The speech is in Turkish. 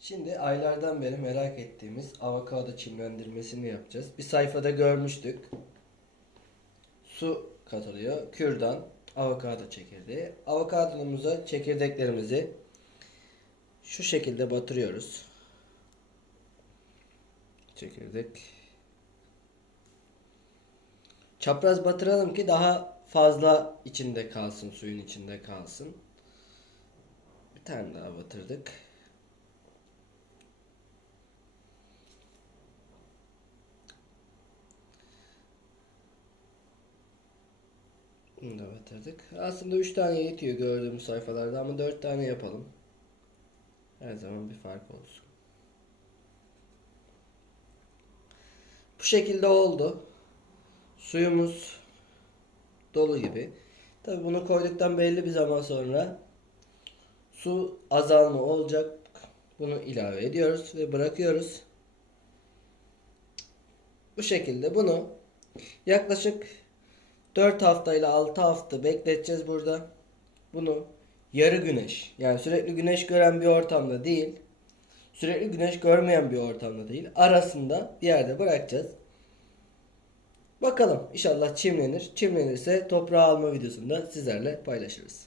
Şimdi aylardan beri merak ettiğimiz avokado çimlendirmesini yapacağız. Bir sayfada görmüştük. Su katılıyor. Kürdan, avokado çekirdeği. Avokadomuza çekirdeklerimizi şu şekilde batırıyoruz. Çekirdek. Çapraz batıralım ki daha fazla içinde kalsın, suyun içinde kalsın. Bir tane daha batırdık. Bunu da batırdık. Aslında 3 tane yetiyor gördüğümüz sayfalarda ama 4 tane yapalım. Her zaman bir fark olsun. Bu şekilde oldu. Suyumuz dolu gibi. Tabi bunu koyduktan belli bir zaman sonra su azalma olacak. Bunu ilave ediyoruz ve bırakıyoruz. Bu şekilde bunu yaklaşık 4 hafta ile 6 hafta bekleteceğiz burada. Bunu yarı güneş yani sürekli güneş gören bir ortamda değil sürekli güneş görmeyen bir ortamda değil arasında bir yerde bırakacağız. Bakalım inşallah çimlenir. Çimlenirse toprağa alma videosunda sizlerle paylaşırız.